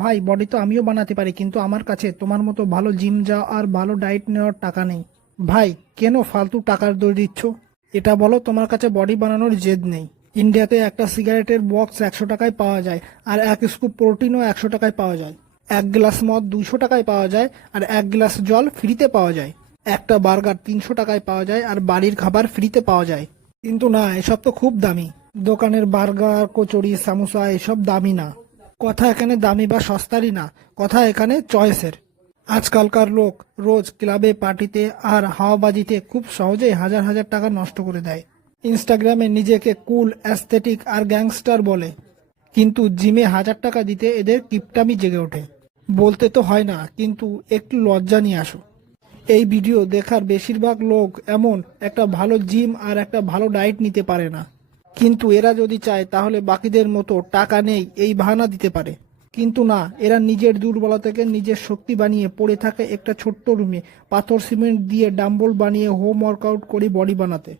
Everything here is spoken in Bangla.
ভাই বডি তো আমিও বানাতে পারি, কিন্তু আমার কাছে তোমার মতো ভালো জিম যাওয়া আর ভালো ডায়েট নেওয়ার টাকা নেই। ভাই কেন ফালতু টাকার দৌড় দিচ্ছ? এটা বলো তোমার কাছে বডি বানানোর জেদ নেই। ইন্ডিয়াতে একটা সিগারেটের বক্স 100 টাকায় পাওয়া যায়, আর এক স্কুপ প্রোটিনও 100 টাকায় পাওয়া যায়। এক গ্লাস মদ 200 টাকায় পাওয়া যায়, আর এক গ্লাস জল ফ্রিতে পাওয়া যায়। একটা বার্গার 300 টাকায় পাওয়া যায়, আর বাড়ির খাবার ফ্রিতে পাওয়া যায়। কিন্তু না, এসব তো খুব দামি। দোকানের বার্গার, কচুরি, সামোসা এসব দামি না। কথা এখানে দামি বা সস্তারই না, কথা এখানে চয়েসের। আজকালকার লোক রোজ ক্লাবে, পার্টিতে আর হাওয়াবাজিতে খুব সহজেই হাজার হাজার টাকা নষ্ট করে দেয়। ইনস্টাগ্রামে নিজেকে কুল, অ্যাস্থেটিক আর গ্যাংস্টার বলে, কিন্তু জিমে 1000 টাকা দিতে এদের কিপটামি জেগে ওঠে। বলতে তো হয় না, কিন্তু একটু লজ্জা নিয়ে আসো। এই ভিডিও দেখার বেশিরভাগ লোক এমন একটা ভালো জিম আর একটা ভালো ডায়েট নিতে পারে না। কিন্তু এরা যদি চায় তাহলে বাকিদের মতো টাকা নেই এই বাহানা দিতে পারে। কিন্তু না, এরা নিজের দুর্বলতাকে নিজের শক্তি বানিয়ে পড়ে থাকে একটা ছোট্ট রুমে পাথর সিমেন্ট দিয়ে ডাম্বল বানিয়ে হোম ওয়ার্কআউট করে বডি বানাতে।